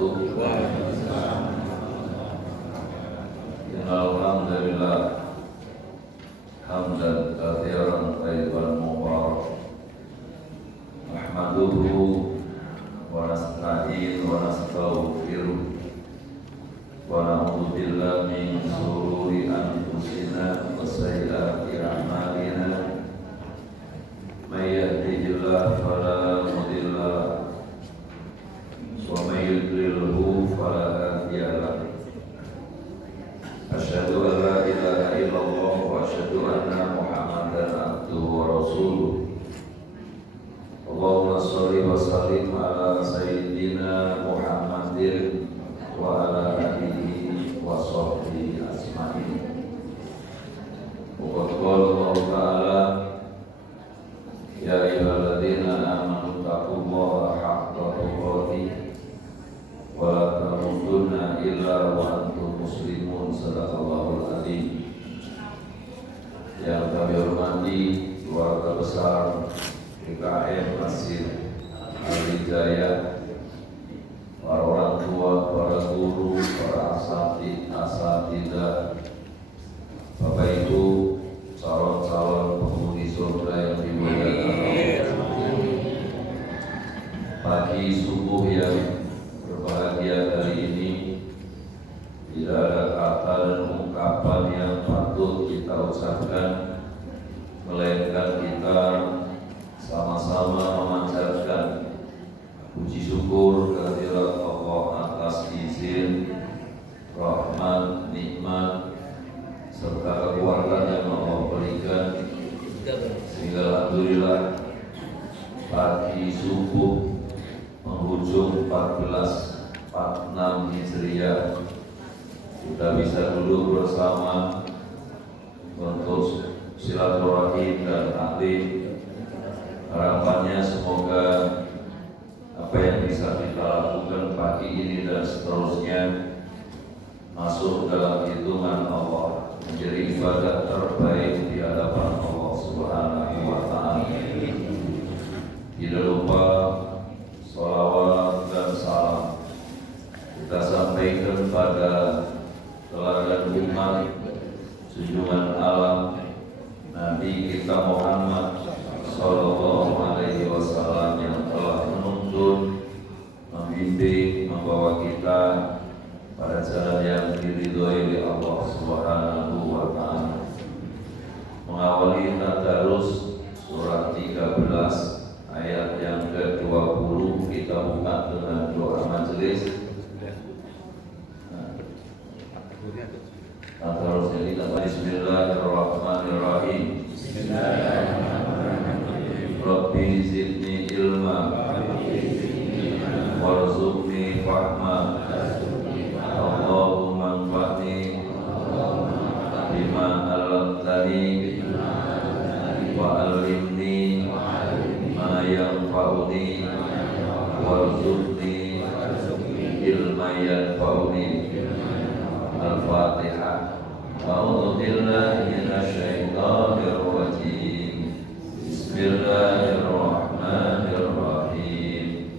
wabarakatuh. Alhamdulillah hamdan katsiran thayyiban mubarak. Nahmaduhu wa nasta'in wa nastaghfiruh wa na'udzu billahi min shururi anfusina wa sayyiati a'malina. May yahdihillahu fala mudilla lahu wa may yudlilhu fala hadiya lahu. Asyhadu an la ilaha illallah wa asyhadu anna Muhammadan abduhu wa rasuluh. Allahumma shalli wa sallim ala sayyidina Muhammadin wa ala alihi wa sahbihi ajma'in. Wa qala Allah ta'ala ya ayyuhalladzina amanu taqullaha haqqa tuqatih wa la tamutunna illa wa antum muslimun. Sadaqallahul adzim. Yang kami hormati keluarga besar PKM Masjid Al-Hidayah, para orang tua, para guru, para asatidzah, Bapak Ibu, calon-calon penghuni surga yang dimuliakan Allah. Pagi subuh yang berbahagia kali ini, tidak ada kata dan ungkapan yang patut kita ucapkan, melainkan kita sama-sama memanjatkan puji syukur kehadirat Allah atas izin, rahmat, nikmat serta kekuatan yang Allah berikan, sehingga alhamdulillah pagi subuh menghujung 1446 Hijriah kita bisa duduk bersama untuk silaturahim dan taklim. Harapannya semoga apa yang bisa kita lakukan pagi ini dan seterusnya masuk dalam hitungan Allah, menjadi ibadah terbaik di hadapan Allah Subhanahu wa ta'ala. Tidak lupa sholawat dan salam kita sampaikan pada teladan umat, junjungan alam Nabi kita Muhammad Sallallahu Alaihi Wasallam yang telah menuntun, membimbing, membawa kita pada jalan yang diridhoi oleh Allah Subhanahu wa ta'ala. Mengawali tadarus surat 13 ayat yang ke-20, kita buka dengan doa majelis. Tadarus ini Bismillahirrahmanirrahim. Rabbi zidni ilma warzuqni fahma Allahumma anfa'ni bima 'allamtani wa 'allimni ma yanfa'uni warzuqni ilma yanfa'uni. Al-Fatihah. A'udzu billahi minasy syaithanir rajim. Bismillahirrahmanirrahim.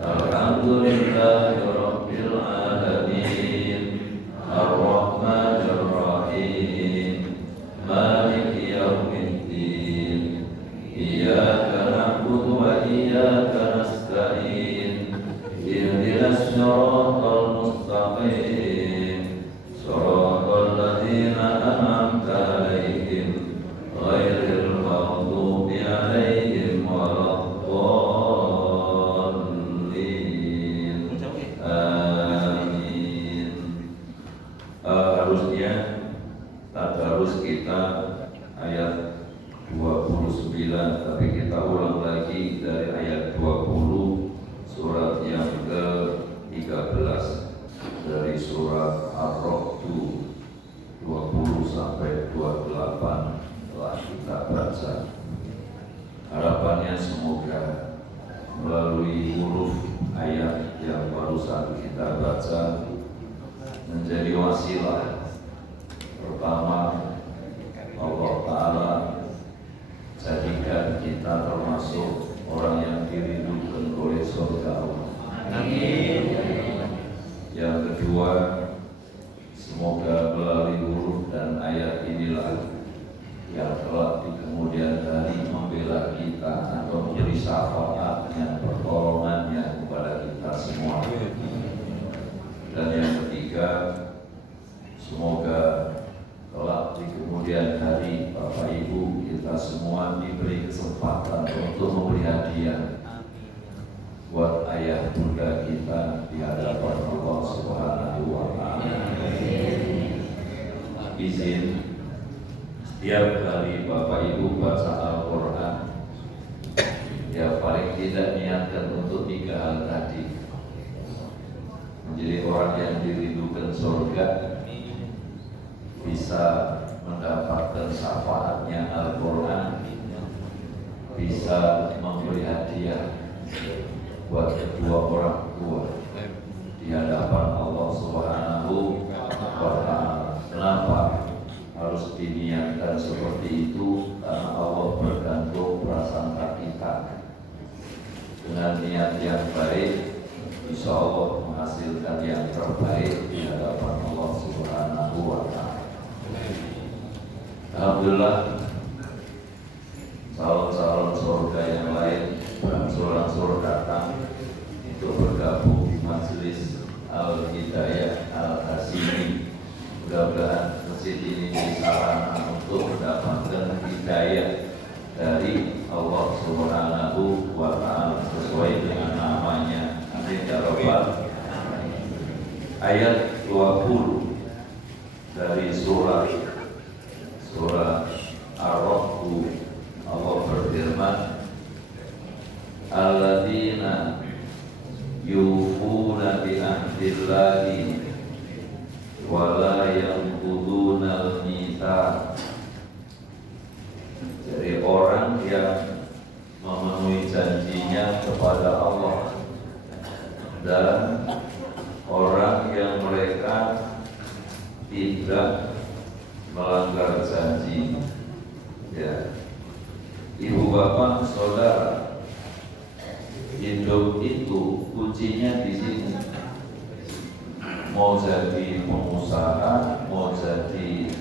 Alhamdulillahi rabbil alamin. Ar-Rahmanir Rahim. Maliki yaumiddin. Iyyaka na'budu wa iyyaka nasta'in. Ihdinas siratal mustaqim. Shiratal ladzina an'amta 'alaihim ghairil maghdubi 'alaihim waladdallin. Amin. Harusnya tadarus kita ayat 29, tapi kita ulang lagi dari ayat 20 surat yang ke-13 dari surat Ar-Ra'd 20 sampai 28 telah kita baca. Harapannya semoga melalui huruf ayat yang barusan kita baca menjadi wasilah pertama Allah Ta'ala jadikan kita termasuk orang yang dirindukan oleh surga Allah. Amin. kedua, semoga melalui huruf dan ayat inilah yang telah di kemudian hari membela kita atau menjadi syafaatnya, pertolongannya kepada kita semua. Dan yang ketiga, semoga kelak di kemudian hari Bapak Ibu kita semua diberi kesempatan untuk memberi hadiah buat ayah bunda kita di hadapan Allah Subhanahu wa Ta'ala. Izin setiap kali Bapak Ibu baca Al-Quran, ya paling tidak niatkan untuk 3 hal tadi: menjadi orang yang dirindukan surga, bisa mendapatkan syafaatnya Al-Quran, bisa memberi hadiah buat kedua orang tua di hadapan Allah Subhanahu wa Ta'ala. Kenapa harus diniatkan seperti itu? Karena Allah bergantung prasangka kita. Dengan niat yang baik, insya Allah menghasilkan yang terbaik di hadapan Allah Subhanahu wa Ta'ala. Alhamdulillah, calon-calon surga yang lain berangsur-angsur datang untuk bergabung di majelis Al-Hidayah Al-Hasimi. Mudah-mudahan masjid ini jadi sarana untuk mendapatkan hidayah dari Allah Subhanahu wa Ta'ala sesuai dengan namanya. Amin ya rabbal alamin. Ayat 20 dari surah Ar-Rahd, Allah berfirman, alladzina yufuna bi ahdillahi wa la yanquduna al-mitsaq. Jadi orang yang memenuhi janjinya kepada Allah dan orang yang mereka tidak melanggar janji. Ya, ibu bapak saudara, hidup itu kuncinya di sini. Mau jadi pengusaha, mau jadi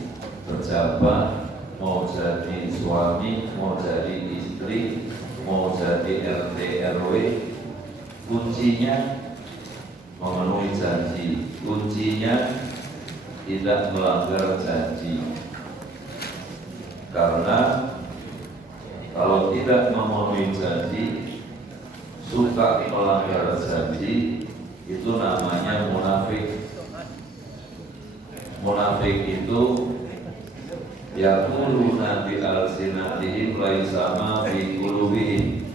pejabat, mau jadi suami, mau jadi istri, mau jadi RT RW, kuncinya memenuhi janji, kuncinya tidak melanggar janji. Karena kalau tidak memenuhi janji, suka melanggar janji, itu namanya munafik. Munafik itu yaquluna bi alsinatihim laisa ma fi qulubihim.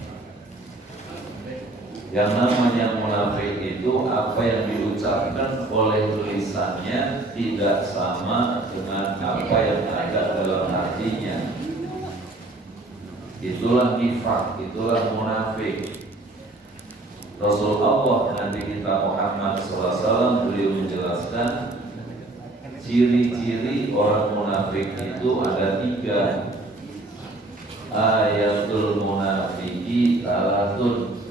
Yang namanya munafik itu apa yang diucapkan oleh lisannya tidak sama dengan apa yang ada dalam hatinya. Itulah nifak, itulah munafik. Rasulullah Nabi kita Muhammad SAW beliau menjelaskan ciri-ciri orang munafik itu ada 3. Ayatul munafiki salatun.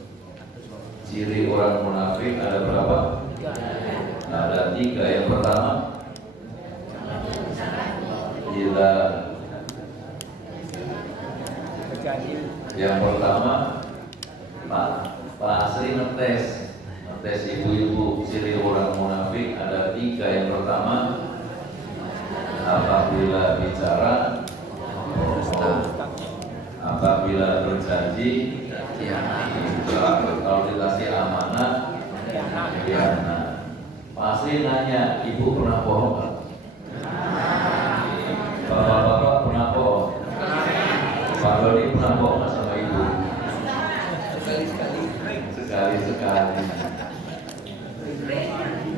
Ciri orang munafik ada berapa? Ada 3. Yang pertama, yang pertama Pak Asri ngetes ibu-ibu. Ciri orang munafik ada 3. Yang pertama, apabila bicara apabila berjanji kalau dikasih amanah khianat. Pak Asri nanya, ibu pernah bohong nggak? Bapak-bapak pernah bohong? Pak Dodi pernah bohong nggak sama ibu? Sekali-sekali.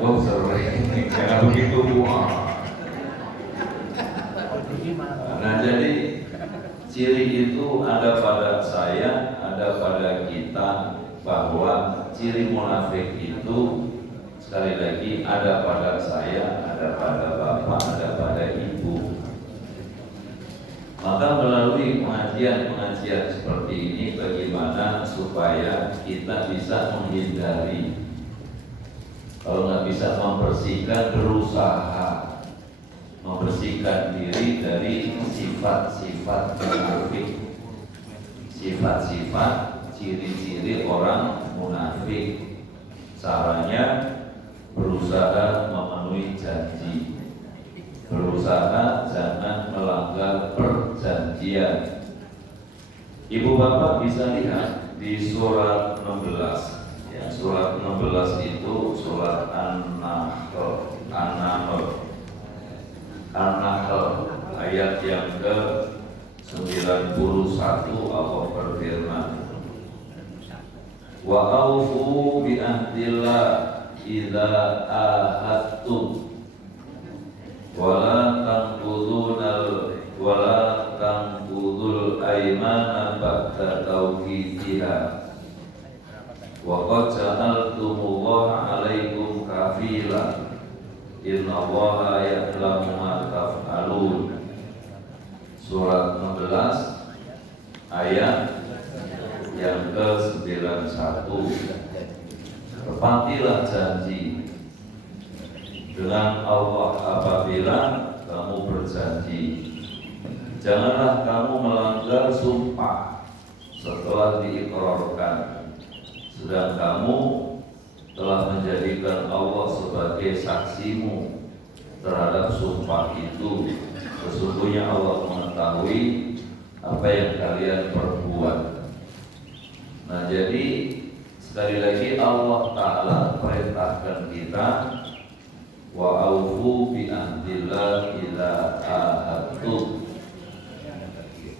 Oh sering, jangan begitu buah. Nah jadi ciri itu ada pada saya, ada pada kita, bahwa ciri munafik itu sekali lagi ada pada saya, ada pada bapak, ada pada ibu. Maka melalui pengajian-pengajian seperti ini, bagaimana supaya kita bisa menghindari Kalau nggak bisa membersihkan, berusaha membersihkan diri dari sifat-sifat munafik, sifat-sifat ciri-ciri orang munafik. Caranya berusaha memenuhi janji, berusaha jangan melanggar perjanjian. Ibu bapak bisa lihat di surat 16. Ya, surat 16 itu surat An-Nahl, ayat yang ke-91. Allah berfirman, wa aufu bi ahdillah idza ahadtum wala tanqudul aymana ba'da tawqidiha wa qad ja'altumullaha 'alaikum kafila innallaha ya'lamu ma taf'alun. Surat 16 ayat yang ke-91. Tepatilah janji dengan Allah apabila kamu berjanji. Janganlah kamu melanggar sumpah setelah diikrarkan, sedang kamu telah menjadikan Allah sebagai saksimu terhadap sumpah itu. Sesungguhnya Allah mengetahui apa yang kalian perbuat. Nah, jadi sekali lagi Allah Ta'ala perintahkan kita, wa aufu bi ahdillah idza ahadtum.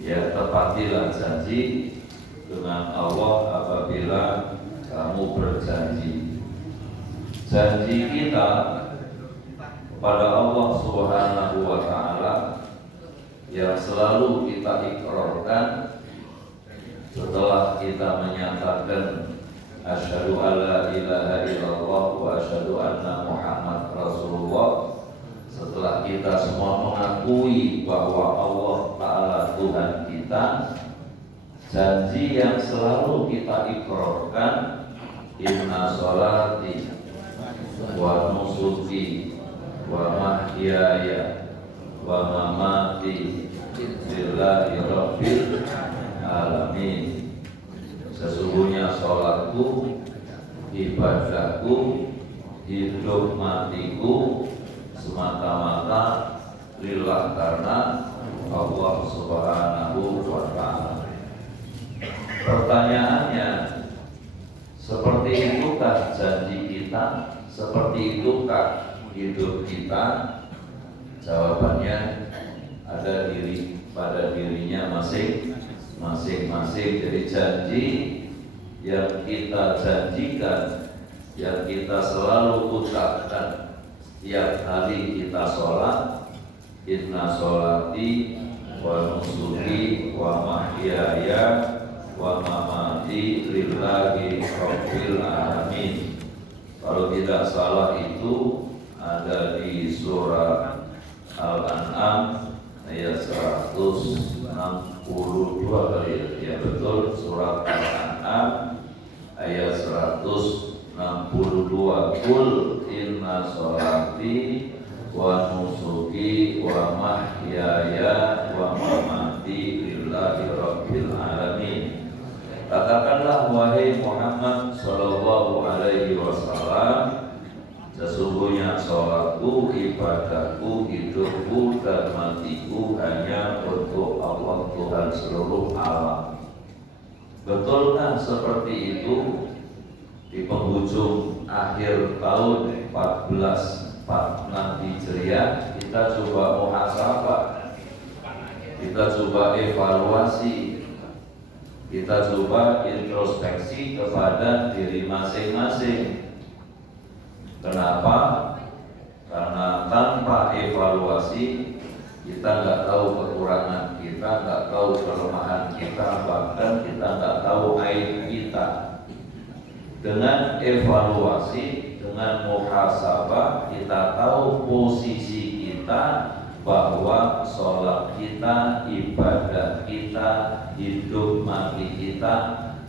Ya, tepatilah janji dengan Allah apabila kamu berjanji. Janji kita kepada Allah Subhanahu wa Ta'ala yang selalu kita ikrarkan setelah kita menyatakan asyhadu alla ilaha illallah wa asyhadu anna Muhammad Rasulullah. Setelah kita semua mengakui bahwa Allah Ta'ala Tuhan kita, janji yang selalu kita ikrarkan, inna sholati wa nusuki wa mahyaya wa mamati lillahi rabbil alamin. Sesungguhnya sholatku, ibadahku, hidup matiku semata-mata lillah, karena Allah Subhanahu wa Ta'ala. Pertanyaannya, seperti itukah janji kita? Seperti itukah hidup kita? Jawabannya ada pada dirinya masing-masing. Jadi janji yang kita janjikan, yang kita selalu ucapkan setiap kali kita sholat, inna sholati wa nusuki wa mahyaya wa mamati lillahi rabbil alamin. Kalau tidak salah itu ada di surah Al-An'am ayat 162 kali ya, betul, surat Al-An'am ayat 162. Qul inna sholati wa nusuki wa mahyaya wa mamati lillahi rabbil alamin. Katakanlah wahai Muhammad sallallahu alaihi wasallam, sesungguhnya sholatku, ibadahku, hidupku dan matiku hanya untuk Allah Tuhan seluruh alam. Betulkah seperti itu? Di penghujung akhir tahun 1446 Hijriah, kita coba muhasabah, kita coba evaluasi, kita coba introspeksi kepada diri masing-masing. Kenapa? Karena tanpa evaluasi kita nggak tahu kekurangan kita, nggak tahu kelemahan kita, bahkan kita nggak tahu aib kita. Dengan evaluasi, dengan muhasabah, kita tahu posisi kita, bahwa sholat kita, ibadah kita, hidup mati kita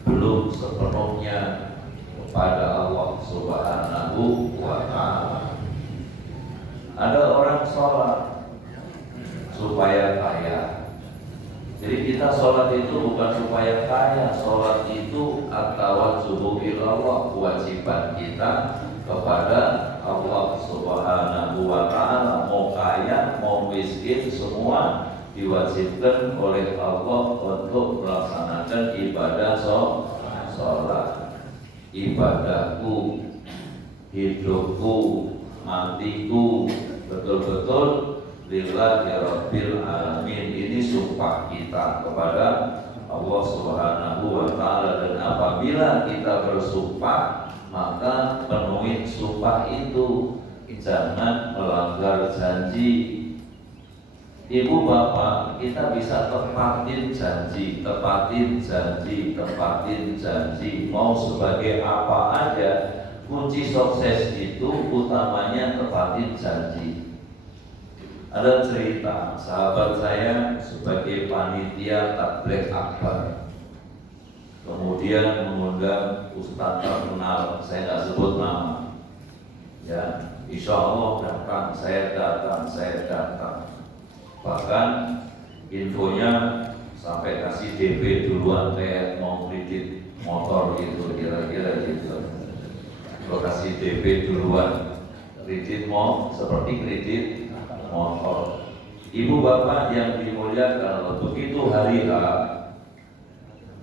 belum sepenuhnya kepada Allah Subhanahu wa Ta'ala. sholat itu bukan supaya kaya, sholat itu at-tawajjuhu ilallah, kewajiban kita kepada Allah Subhanahu wa ta'ala. Mau kaya, mau miskin, semua diwajibkan oleh Allah untuk melaksanakan ibadah sholat. Ibadahku, hidupku, matiku betul-betul lillahi rabbil alamin. Ini sumpah kita kepada Allah Subhanahu wa ta'ala. Dan apabila kita bersumpah, maka penuhi sumpah itu, jangan melanggar janji. Ibu bapak, kita bisa tepatin janji, tepatin janji, tepatin janji. Mau sebagai apa aja, kunci sukses itu utamanya tepatin janji. Ada cerita sahabat saya sebagai panitia tabligh akbar, kemudian mengundang ustadz terkenal, saya nggak sebut nama, ya, insya Allah datang, saya datang. Bahkan infonya sampai kasih DP duluan, kayak mau kredit motor gitu, kira-kira gitu. Kalau kasih DP duluan, kredit mau seperti kredit motor. Ibu bapak yang dimuliakan, begitu hari H,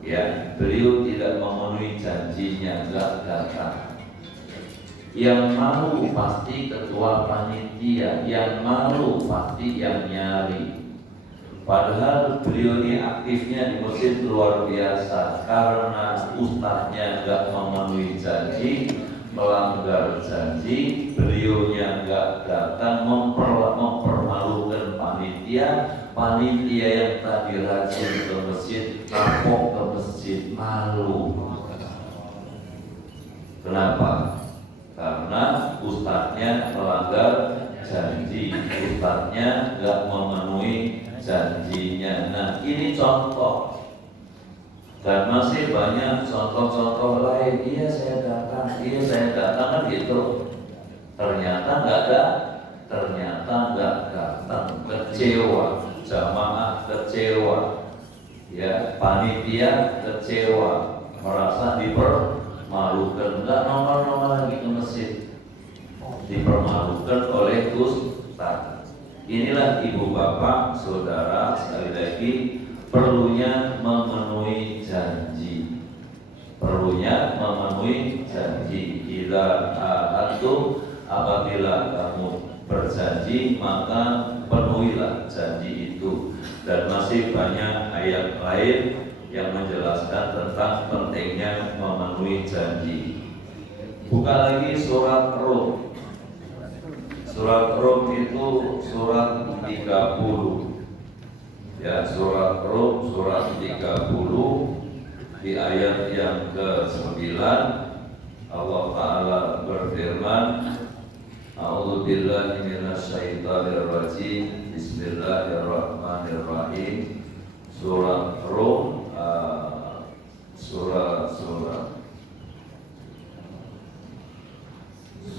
ya, beliau tidak memenuhi janjinya, enggak datang. Yang malu pasti ketua panitia, yang malu pasti yang nyari. Padahal beliau ini aktifnya di masjid luar biasa, karena ustadznya enggak memenuhi janji, melanggar janji, beliaunya enggak datang, mempermalukan panitia yang tadi rajin ke masjid, kapok ke masjid, malu. Kenapa? Karena ustadznya melanggar janji, ustadznya enggak memenuhi janjinya. Nah, ini contoh. Dan masih banyak contoh-contoh lain. Iya saya datang kan gitu. Ternyata enggak datang, kecewa, jamaah kecewa, ya, panitia kecewa, merasa dipermalukan, enggak nongol lagi ke masjid, dipermalukan oleh ustaz. Inilah ibu bapak, saudara, sekali lagi perlunya memenuhi janji. Ila ahadum, apabila kamu berjanji maka penuhilah janji itu. Dan masih banyak ayat lain yang menjelaskan tentang pentingnya memenuhi janji. Buka lagi surat Rum. Surat Rum itu surat 30. Ya, surat Rum surat 30 di ayat yang ke-9 Allah Ta'ala berfirman, A'udzu billahi minasyaitonir rajim. Bismillahirrahmanirrahim. Surat Rum,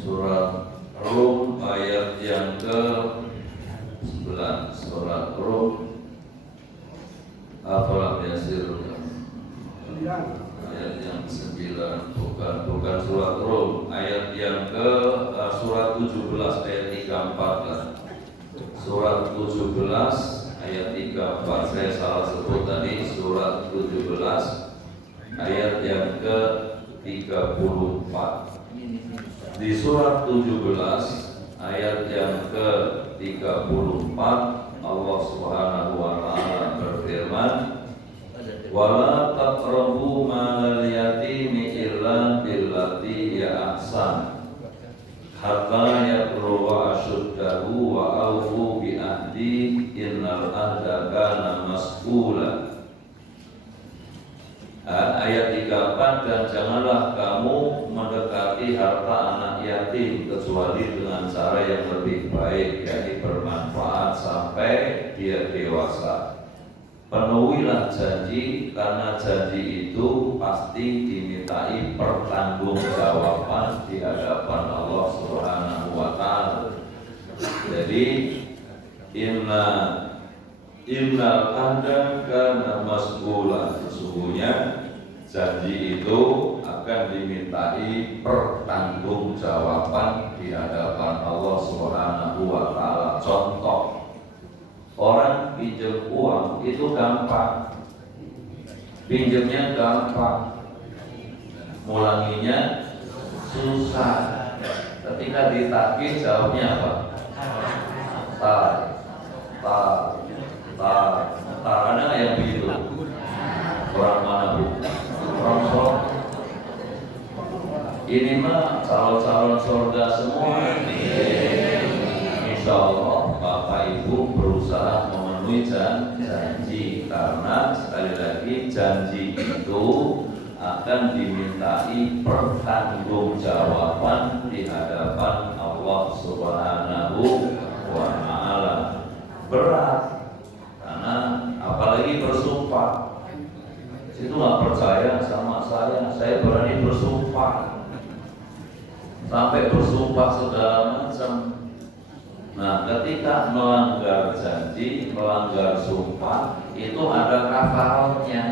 surat Rum ayat yang ke-9. Surat Rum afalam yasirun, ayat yang 9, bukan surat Rum, ayat yang ke surat 17 ayat 34. Surat 17 ayat 34, saya salah sebut tadi, surat 17 ayat yang ke 34. Di surat 17 ayat yang ke 34 Allah Subhanahu wa ta'ala berfirman, wala taqrabu malal yatimi illa billati ya ahsan hatta yablugha ashuddahu wa awfu bi ahdi innal ahda kana mas'ula. Ayat 34, dan janganlah kamu mendekati harta anak yatim kecuali dengan cara yang lebih baik, yakni bermanfaat sampai dia dewasa. Penuhilah janji, karena janji itu pasti dimintai pertanggungjawaban di hadapan Allah Subhanahu wa ta'ala. Jadi inna Innal ahda kana mas'ula, sesungguhnya janji itu akan dimintai pertanggungjawaban di hadapan Allah Subhanahu wa taala. Contoh, orang pinjam uang itu gampang. Pinjamnya gampang, mulanginya susah. Ketika ditagih jawabnya apa? Ada nggak yang begitu? Orang mana bu? Orang Solo. Ini mah calon-calon surga semua. Insya Allah Bapak Ibu berusaha memenuhi janji, karena sekali lagi janji itu akan dimintai pertanggungjawaban di hadapan Allah Subhanahu wa taala. Berat, karena apalagi bersumpah. Itu nggak percaya sama saya berani bersumpah, sampai bersumpah segala macam. Nah, ketika melanggar janji, melanggar sumpah, itu ada kafaratnya.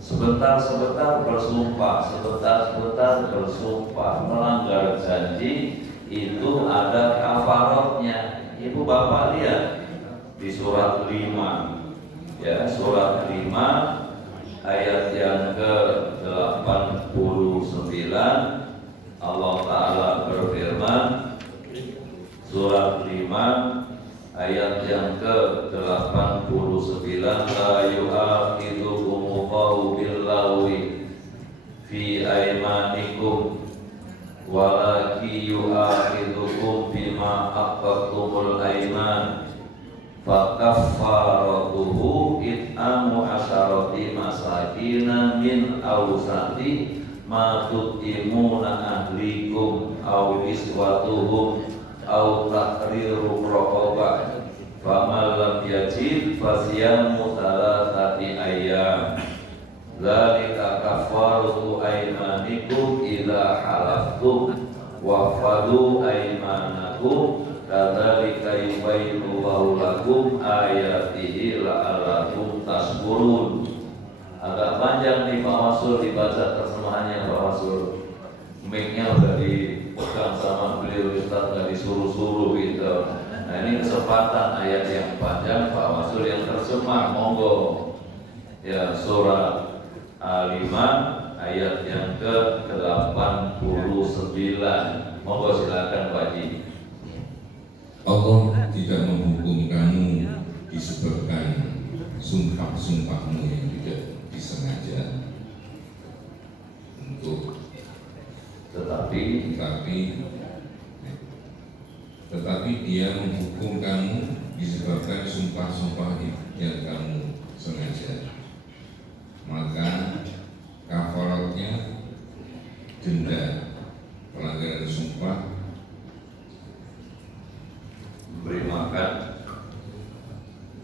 Sebentar-sebentar bersumpah, sebentar-sebentar bersumpah, melanggar janji, itu ada kafaratnya. Ibu bapak lihat di surat 5, ya, surat 5 ayat yang ke-89, Allah Ta'ala berfirman, surat 5 ayat yang ke-89, la yu'akhidhukumullahu billaghwi fi aymanikum walaki yu'akhidhukum bima aqadtumul ayman fakaffaratuhu it'amu asyarati masakina min awsati ma tutimuna ahlikum aw iswatuhum aw tahriru raqabah faman lam yajid fasyamu thalathati ayyam dzalika kafaratu aymanikum idza halaftum wa fadu aymanakum kadzalika yubayyinullahu lakum ayatihi la'allakum tashkurun. Agak panjang nih Pak Masul, dibaca terjemahannya Pak Masul. Mic-nya udah dipegang sama beliau, Ustaz nggak disuruh-suruh gitu. Nah ini kesempatan ayat yang panjang, Pak Masul yang terjemah, monggo. Ya, surat Al-5 ayat yang ke-89. Monggo silakan Pak Ji. Allah tidak menghukum kamu disebabkan sumpah-sumpahmu yang tidak disengaja tetapi Dia menghukum kamu disebabkan sumpah-sumpah yang kamu sengaja, maka kafaratnya denda pelanggaran sumpah,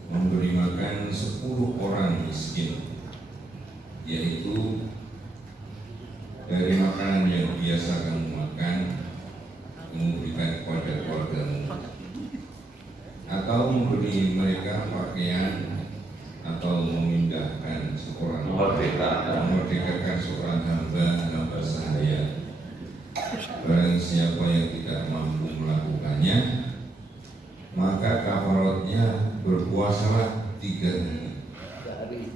memberi makan 10 orang miskin, yaitu dari makanan yang biasa kamu makan, kamu berikan kepada keluargamu, atau memberi mereka pakaian, atau memindahkan seorang, memerdekakan seorang hamba sahaya. Barang siapa yang tidak mampu melakukannya, maka kafaratnya berpuasalah 3 hari.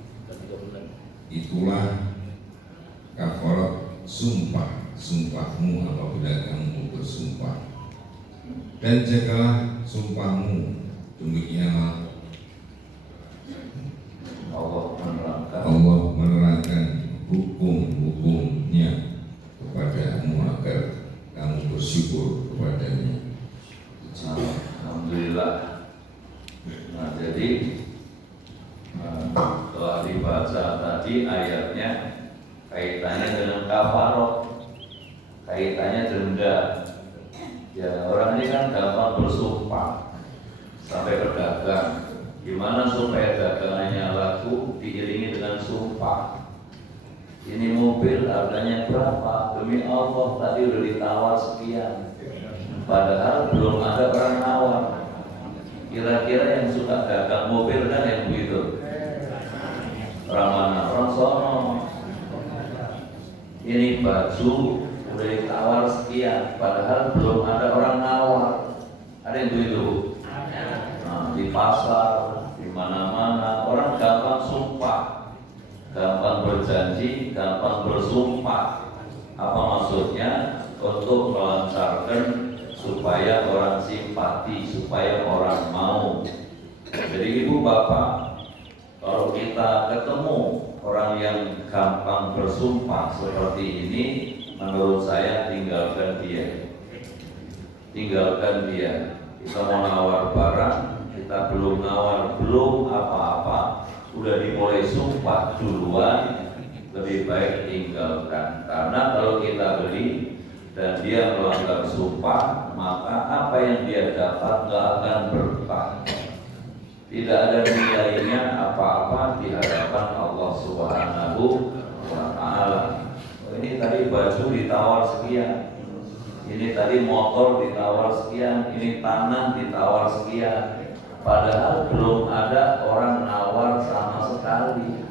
Itulah kafarat sumpahmu apabila kamu bersumpah. Dan jagalah sumpahmu, demikianlah Allah menerangkan hukum-hukumnya kepadamu agar kamu bersyukur kepadanya. Alhamdulillah. Nah, jadi telah dibaca tadi ayatnya, kaitannya dengan kafarat, kaitannya denda. Ya, orang ini kan gampang bersumpah sampai berdagang. Gimana supaya dagangannya laku? Diiringi dengan sumpah. Ini mobil harganya berapa? Demi Allah tadi udah ditawar sekian, padahal belum ada orang nawar. Kira-kira yang suka dagang mobil kan yang begitu. Orang mana? Orang sono. Ini baju udah ditawar sekian, padahal belum ada orang nawar. Ada yang begitu? Nah, di pasar, di mana-mana orang gampang sumpah, gampang berjanji, gampang bersumpah. Apa maksudnya? Untuk melancarkan supaya orang simpati, supaya orang mau. Jadi ibu bapak, kalau kita ketemu orang yang gampang bersumpah seperti ini, menurut saya tinggalkan dia. Tinggalkan dia. Kita mau nawar barang, kita belum nawar, belum apa-apa, udah dimulai sumpah duluan, lebih baik tinggalkan. Karena kalau kita beli dan dia melanggar sumpah, maka apa yang dia dapat gak akan berkah. Tidak ada nilainya apa-apa di hadapan Allah Subhanahu wa Ta'ala. Ini tadi baju ditawar sekian, ini tadi motor ditawar sekian, ini tanah ditawar sekian, padahal belum ada orang nawar sama sekali.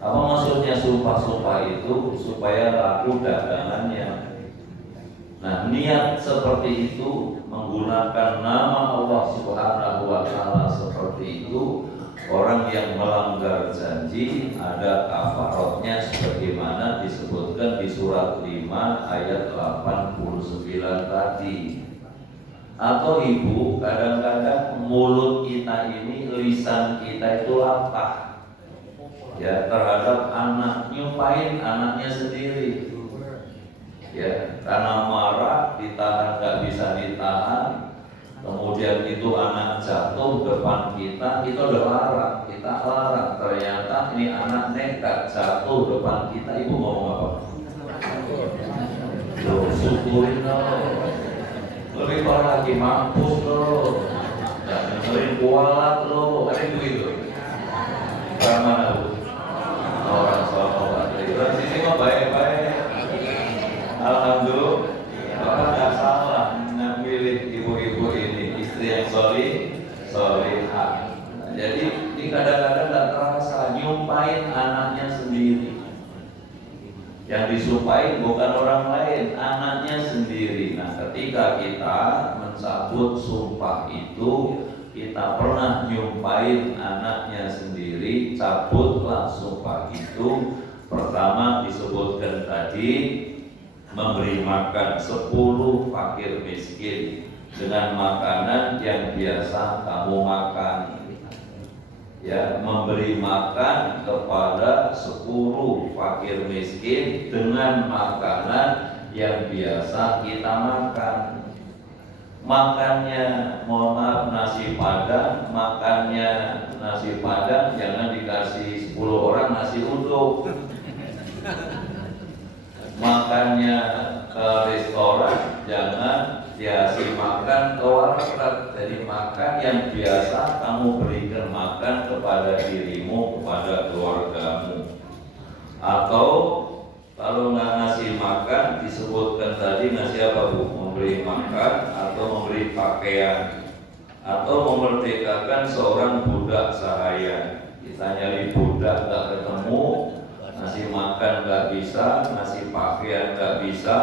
Apa maksudnya sumpah-sumpah itu? Supaya laku dagangannya. Nah, niat seperti itu, menggunakan nama Allah Subhanahu wa Ta'ala seperti itu, orang yang melanggar janji ada kafaratnya sebagaimana disebutkan di surat 5 ayat 89 tadi. Atau ibu, kadang-kadang mulut kita ini, lisan kita itu latah ya terhadap anak, nyumpain anaknya sendiri ya, karena marah ditahan gak bisa ditahan, kemudian itu anak jatuh depan kita, itu udah larang, kita larang, ternyata ini anak nekat jatuh depan kita, ibu ngomong apa? Loh, syukurin loh, lebih parah lagi mampus loh, gak dengerin kualat loh, ada yang begitu. Orang mana bu? Orang soal orang sini mah baik-baik. Alhamdulillah, bapak nggak salah memilih ibu-ibu ini, istri yang solihah. Jadi ini kadang-kadang nggak terasa, nyumpain anaknya sendiri. Yang disumpahin bukan orang lain, anaknya sendiri. Nah, ketika kita mencabut sumpah itu, kita pernah nyumpahin anaknya sendiri, cabutlah sumpah itu. Pertama disebutkan tadi, memberi makan 10 fakir miskin dengan makanan yang biasa kamu makan. Ya, memberi makan kepada 10 fakir miskin dengan makanan yang biasa kita makan. Makannya, mohon maaf, nasi padang, makannya nasi padang, jangan dikasih 10 orang nasi uduk. Makannya ke restoran, jangan dikasih makan ke warteg. Jadi makan yang biasa kamu berikan makan kepada dirimu, kepada keluargamu. Atau kalau nggak ngasih makan, disebutkan tadi ngasih apa bu? Memberi makan atau memberi pakaian atau memerdekakan seorang budak sahaya. Kita nyari budak nggak ketemu, ngasih makan nggak bisa, ngasih pakaian nggak bisa,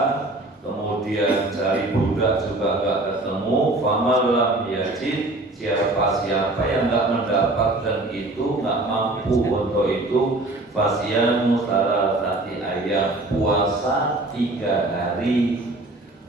kemudian cari budak juga nggak ketemu. Famalam yajid, siapa yang nggak mendapatkan itu, nggak mampu untuk itu, fasyamu salasati ayam, puasa 3 hari.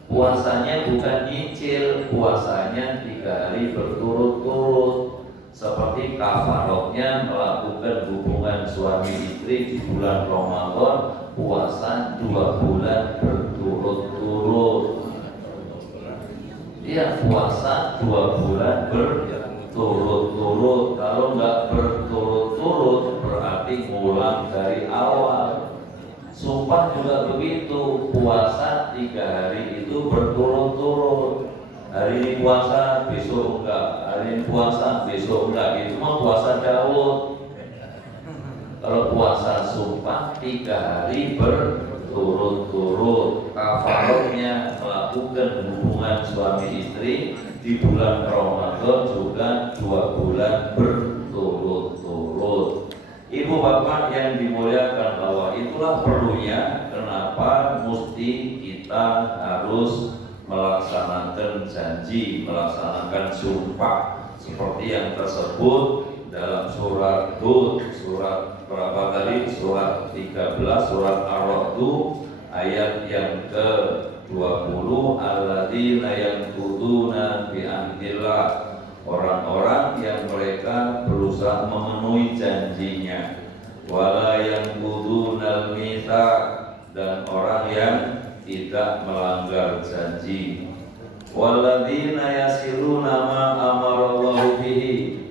Puasanya bukan nyicil, puasanya 3 hari berturut-turut. Seperti kafarotnya melakukan hubungan suami istri di bulan Ramadan, puasa 2 bulan berturut-turut. Iya, puasa 2 bulan berturut-turut. Kalau nggak berturut-turut berarti ngulang dari awal. Sumpah juga begitu, puasa 3 hari itu berturut-turut. Hari ini puasa, besok enggak. Hari ini puasa, besok enggak. Itu mah puasa Daud. Kalau puasa sumpah 3 hari berturut-turut, kafarotnya melakukan hubungan suami istri di bulan Ramadan Ramadan juga 2 bulan berturut-turut. Ibu bapak yang dimuliakan Allah, itulah perlunya kenapa mesti kita harus melaksanakan janji, melaksanakan sumpah seperti yang tersebut dalam surat Hud, surat berapa tadi? Surat 13, surat Ar-Ra'd ayat yang ke-20, alladzina yanquduna bi ahdillah, orang-orang yang mereka berusaha memenuhi janjinya, wala yanqudunal mitsaq, dan orang yang tidak melanggar janji, walladzina yasiluna ma amarallahu bihi,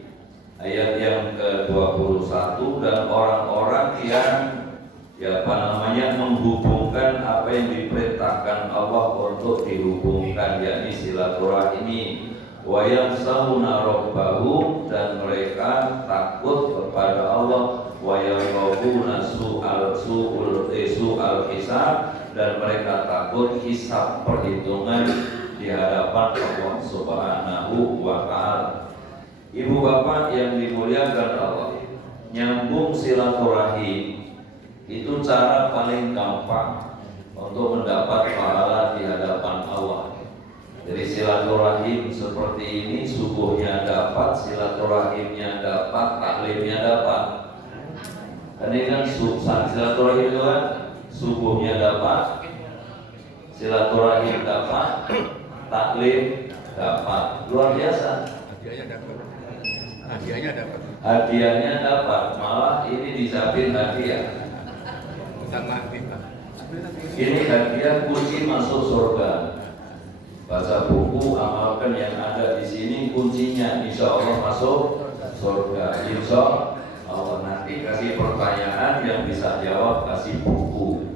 ayat yang ke-21, dan orang-orang yang menghubungkan apa yang diperintahkan Allah untuk dihubungkan, yakni silaturahmi, wa yansawna rabbahum, dan mereka takut kepada Allah, wa yarghubuna su'al hisab, dan mereka takut hisab perhitungan di hadapan Allah Subhanahu wa ta'ala. Ibu bapak yang dimuliakan Allah, nyambung silaturahim itu cara paling gampang untuk mendapat pahala di hadapan Allah. Jadi silaturahim seperti ini, subuhnya dapat, silaturahimnya dapat, taklimnya dapat. Ini kan silaturahim itu kan subuhnya dapat, silaturahim dapat, taklim dapat. Luar biasa. Hadiahnya dapat, malah ini dicapin hadiah. Ini hadiah kunci masuk surga. Baca buku, amalkan yang ada di sini, kuncinya insya Allah masuk surga. Insya Allah. Nanti kasih pertanyaan, yang bisa jawab kasih buku.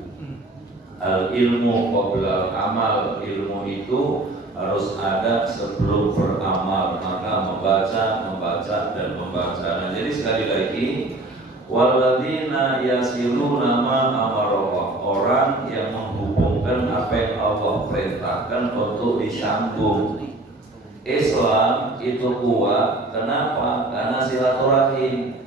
Al ilmu qabla amal, ilmu itu harus ada sebelum beramal, maka membaca dan membaca. Nah, jadi sekali lagi, walladzina yasiluna ma amarallah, orang yang menghubungkan apa yang Allah perintahkan untuk disambung. Islam itu kuat, kenapa? Karena silaturahim.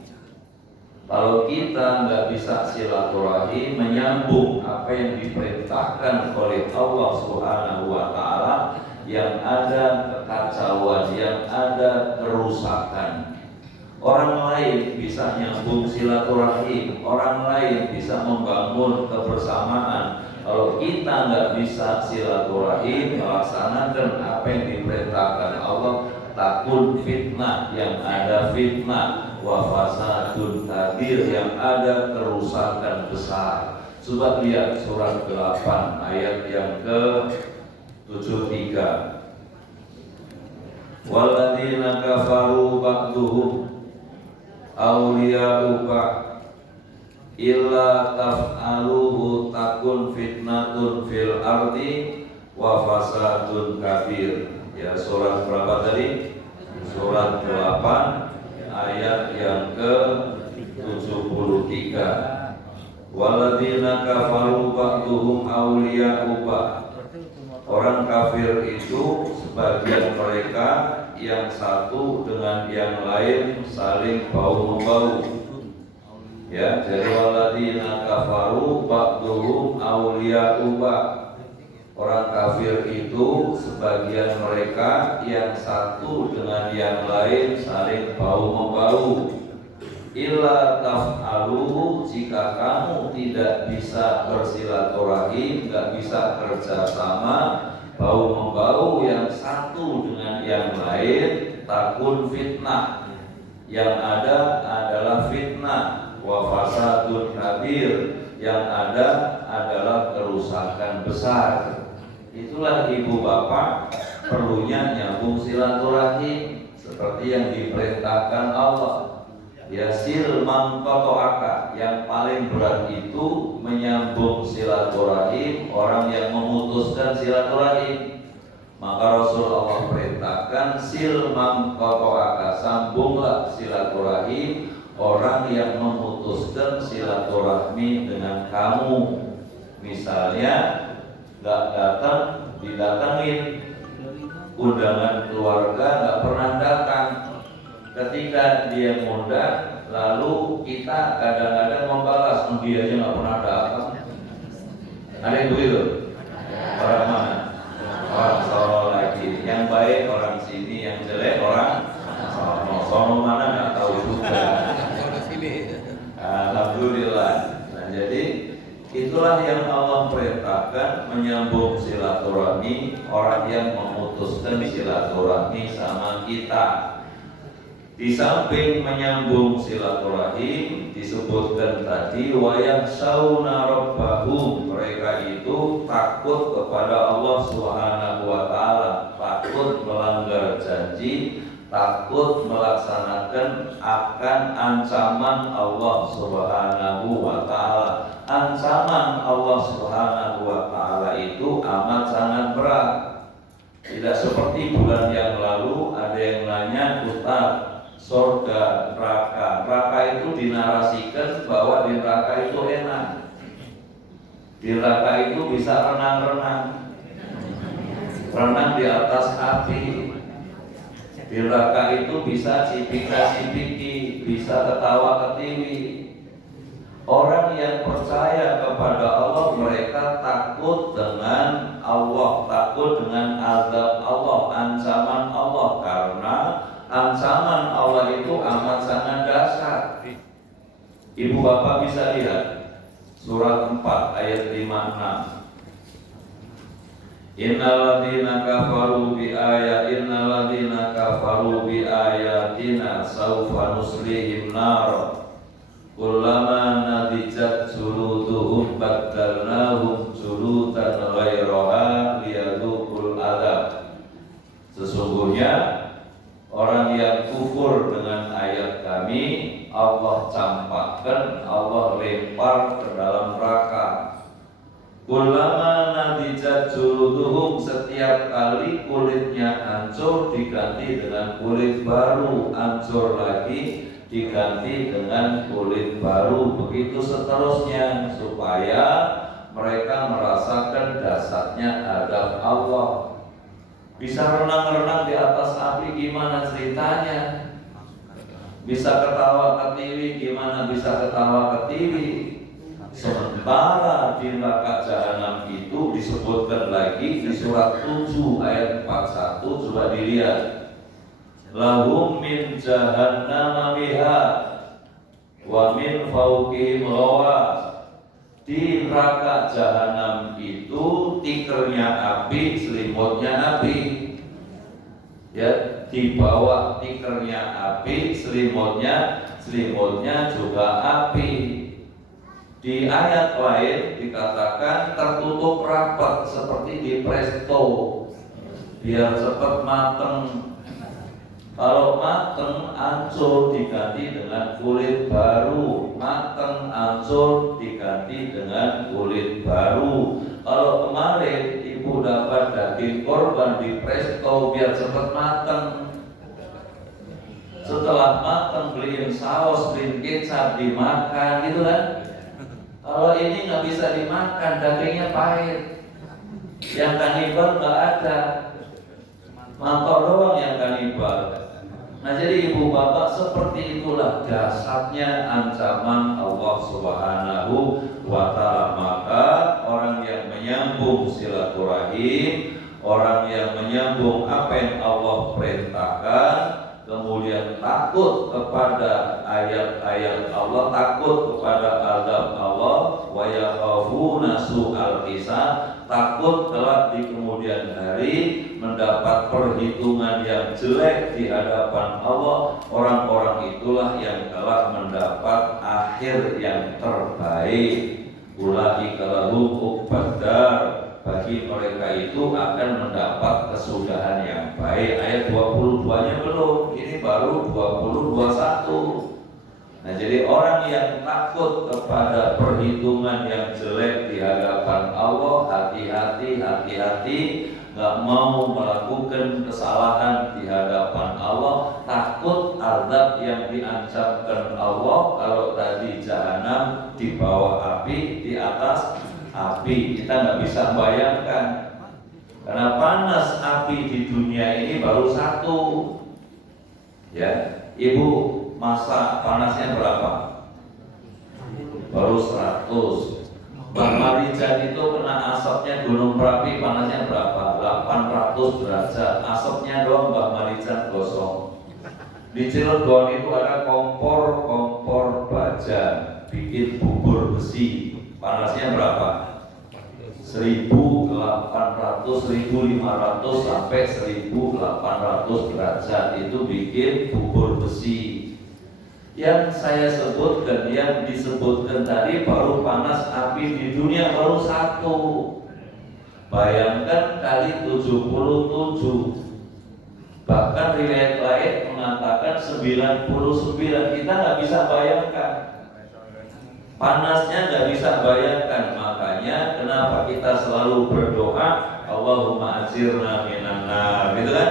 Kalau kita nggak bisa silaturahim, menyambung apa yang diperintahkan oleh Allah Subhanahu wa ta'ala, yang ada kekacauan, yang ada kerusakan. Orang lain bisa nyambung silaturahim, orang lain bisa membangun kebersamaan. Kalau kita nggak bisa silaturahim, melaksanakan apa yang diperintahkan Allah, takun fitnah, yang ada fitnah, wa fasadun kabir, yang ada kerusakan besar. Coba lihat surat 8 ayat yang ke-73. Walladzina kafaru ba'duhum awliya'u ba'd illa taf'aluhu takun fitnatun fil ardi wa fasadun kabir. Ya, surat berapa tadi? Surat 8 ayat yang ke-73. Walladzina kafaru ba'duhum awliya'u ba'd, orang kafir itu sebagian mereka yang satu dengan yang lain saling bau-membau. Ya, jadi walladzina kafaru ba'duhum awliya'u ba'd, orang kafir itu sebagian mereka yang satu dengan yang lain saling bau-membau. Illa taf'aluhu, jika kamu tidak bisa bersilaturahim, nggak bisa kerjasama, bau-membau yang satu dengan yang lain, takun fitnah, yang ada adalah fitnah, wa fasadun kabir, yang ada adalah kerusakan besar. Itulah ibu bapak perlunya nyambung silaturahim seperti yang diperintahkan Allah. Yasil man qata'aka, yang paling berat itu menyambung silaturahim, orang yang memutuskan silaturahim. Maka Rasulullah perintahkan sil man qata'aka, sambunglah silaturahim orang yang memutuskan silaturahmi dengan kamu. Misalnya nggak datang, didatangin. undangan keluarga nggak pernah datang. Ketika dia ngundang, lalu kita kadang-kadang membalas, dia aja nggak pernah datang. Ada yang begitu? Orang mana? Orang Solo lagi. Yang baik orang sini, yang jelek orang Solo. Solo mana nggak tahu juga. Alhamdulillah. Nah, jadi itulah yang Allah perintahkan, menyambung silaturahmi, orang yang memutuskan silaturahmi sama kita. Di samping menyambung silaturahim, disebutkan tadi wa yakhshawna rabbahum, mereka itu takut kepada Allah Subhanahu wa taala, takut melanggar janji, takut melaksanakan akan ancaman Allah Subhanahu wa taala. Ancaman Allah Subhanahu wa taala itu amat sangat berat. Tidak seperti bulan yang lalu ada yang nanya, Ustaz, surga, neraka. Neraka itu dinarasikan bahwa di neraka itu enak. Di neraka itu bisa renang-renang, renang di atas api. Di neraka itu bisa cipika-cipiki, bisa ketawa-ketiwi. Orang yang percaya kepada Allah, mereka takut dengan Allah, takut dengan azab Allah, ancaman Allah, karena ancaman Allah itu amat sangat dahsyat. Ibu bapak bisa lihat surat 4 ayat 56. Innalladzina kafaru bi ayatina saufa nuslihim nar kullama nadijat juluduhum baddalnahum juludan ghairaha liyadzuqul adzab. Sesungguhnya orang yang kufur dengan ayat kami, Allah campakkan, Allah lempar ke dalam neraka. Kullama nadijat juluduhum, setiap kali kulitnya hancur diganti dengan kulit baru, hancur lagi diganti dengan kulit baru, begitu seterusnya, supaya mereka merasakan dahsyatnya azab Allah. Bisa renang-renang di atas api, gimana ceritanya? Bisa ketawa ketiwi, gimana bisa ketawa ketiwi? Sementara di neraka jahanam itu disebutkan lagi di surat 7 ayat 41, coba dilihat. Lahum min jahannam mihad wa min fawqihim ghawas. Di neraka jahanam itu tikernya api, selimutnya api. Ya, di bawah tikernya api, selimutnya juga api. Di ayat lain dikatakan tertutup rapat seperti di presto, biar cepat mateng. Kalau mateng, hancur diganti dengan kulit baru. Mateng, hancur diganti dengan kulit baru. Kalau kemarin ibu dapat daging korban di presto biar cepat mateng, setelah mateng beliin saus, beliin kecap, dimakan gitu kan. Kalau ini nggak bisa dimakan, dagingnya pahit. Yang kanibal nggak ada, mangkok doang yang kanibal. Nah, jadi ibu bapak, seperti itulah dahsyatnya ancaman Allah Subhanahu wa ta'ala. Maka orang yang menyambung silaturahim, orang yang menyambung apa yang Allah perintahkan, kemudian takut kepada ayat-ayat Allah, takut kepada azab Allah, wa yakhafuna su'al hisab, takut kelak di kemudian hari mendapat perhitungan yang jelek di hadapan Allah. Orang-orang itulah yang kelak mendapat akhir yang terbaik. Ulaika lahum uqbad, bagi mereka itu akan mendapat kesudahan yang baik. Ayat 22-nya belum, ini baru 20-21. Nah, jadi orang yang takut kepada perhitungan yang jelek di hadapan Allah, hati-hati, nggak mau melakukan kesalahan di hadapan Allah, takut azab yang diancamkan Allah. Kalau tadi jahanam di bawah api, di atas api, kita nggak bisa bayangkan. Karena panas api di dunia ini baru satu. Ya, Ibu masak panasnya berapa? Baru 100. Mbak Marijan itu kena asapnya Gunung Merapi panasnya berapa? 800 derajat. Asapnya doang Mbak Marijan gosong. Di Cilegon itu ada kompor baja bikin bubur besi. Panasnya berapa? 1800, 1500 sampai 1800 derajat itu bikin bubur besi. Yang saya sebutkan, yang disebutkan tadi baru panas api di dunia baru satu. Bayangkan kali 77. Bahkan riwayat lain mengatakan 99. Kita nggak bisa bayangkan. Panasnya nggak bisa bayangkan. Makanya kenapa kita selalu berdoa, Allahumma ajirna minan nar, gitu kan?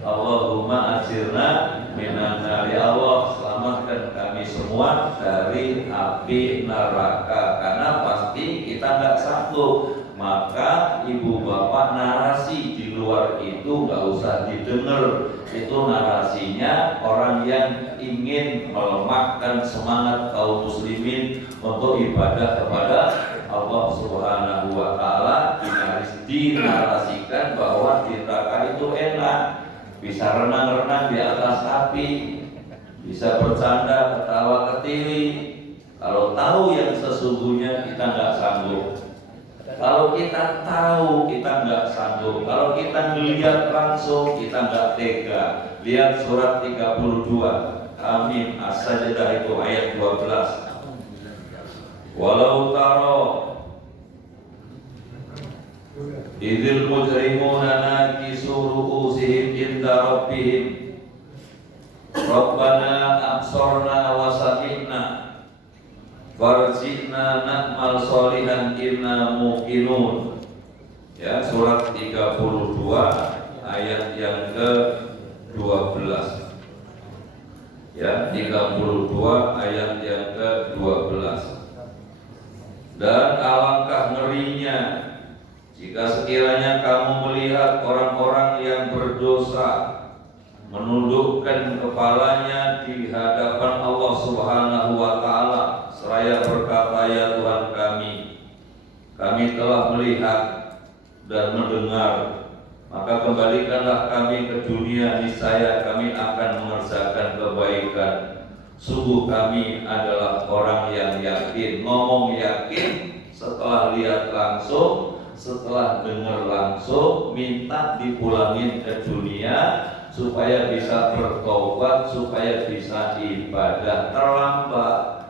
Allahumma ajirna minan nar. Ya Allah, selamatkan kami semua dari api neraka. Karena pasti kita nggak sanggup. Maka ibu bapak narasi di luar itu nggak usah didengar. Itu narasinya orang yang ingin melemahkan semangat kaum muslimin untuk ibadah kepada Allah Subhanahu wa Ta'ala. Dinarasikan bahwa di neraka itu enak, bisa renang-renang di atas api, bisa bercanda, ketawa ketiwi. Kalau tahu yang sesungguhnya kita nggak sanggup. Kalau kita tahu kita nggak sanggup. Kalau kita melihat langsung kita nggak tega. Lihat surat 32 Amin As-Sajdah itu ayat 12. Walau taro idzil mujrimuna nakisu ru'usihim inda rabbihim Rabbana absorna wa sami'na farji'na na'mal solihan inna muqinun. Ya, surat 32 ayat yang ke-12. Ya, 32 ayat yang ke-12. Dan alangkah ngerinya jika sekiranya kamu melihat orang-orang yang berdosa menundukkan kepalanya di hadapan Allah Subhanahu wa Ta'ala seraya berkata, ya Tuhan kami telah melihat dan mendengar, maka kembalikanlah kami ke dunia, niscaya kami akan mengerjakan kebaikan. Sungguh kami adalah orang yang yakin. Ngomong yakin setelah lihat langsung, setelah dengar langsung, minta dipulangin ke dunia supaya bisa bertobat, supaya bisa ibadah. Terlambat.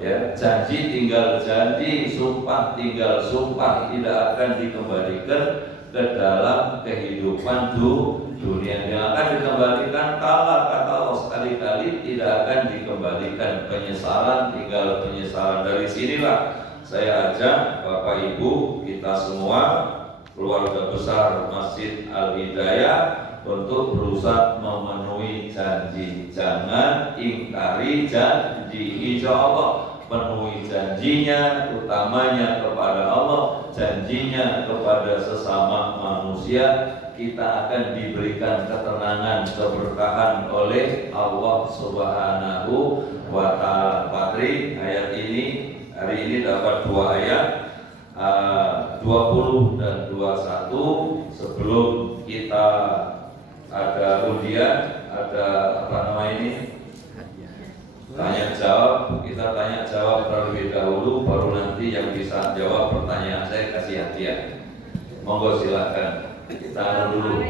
Ya, janji tinggal janji, sumpah tinggal sumpah, tidak akan dikembalikan ke dalam kehidupan dunia. Yang akan dikembalikan kala kata Allah sekali-kali, tidak akan dikembalikan. Penyesalan, tinggal penyesalan. Dari sinilah saya ajak Bapak Ibu kita semua, keluarga besar Masjid Al-Hidayah, untuk berusaha memenuhi janji. Jangan ingkari janji. Insya Allah penuhi janjinya, utamanya kepada Allah, janjinya kepada sesama manusia. Kita akan diberikan ketenangan, keberkahan oleh Allah Subhanahu wa Ta'ala. Patri, ayat ini hari ini dapat 2 ayat, 20 dan 21. Sebelum kita ada undian, ada tanya jawab. Kita tanya jawab terlebih dahulu, baru nanti yang bisa jawab pertanyaan saya kasih hadiah. Monggo silakan. Kita dulu.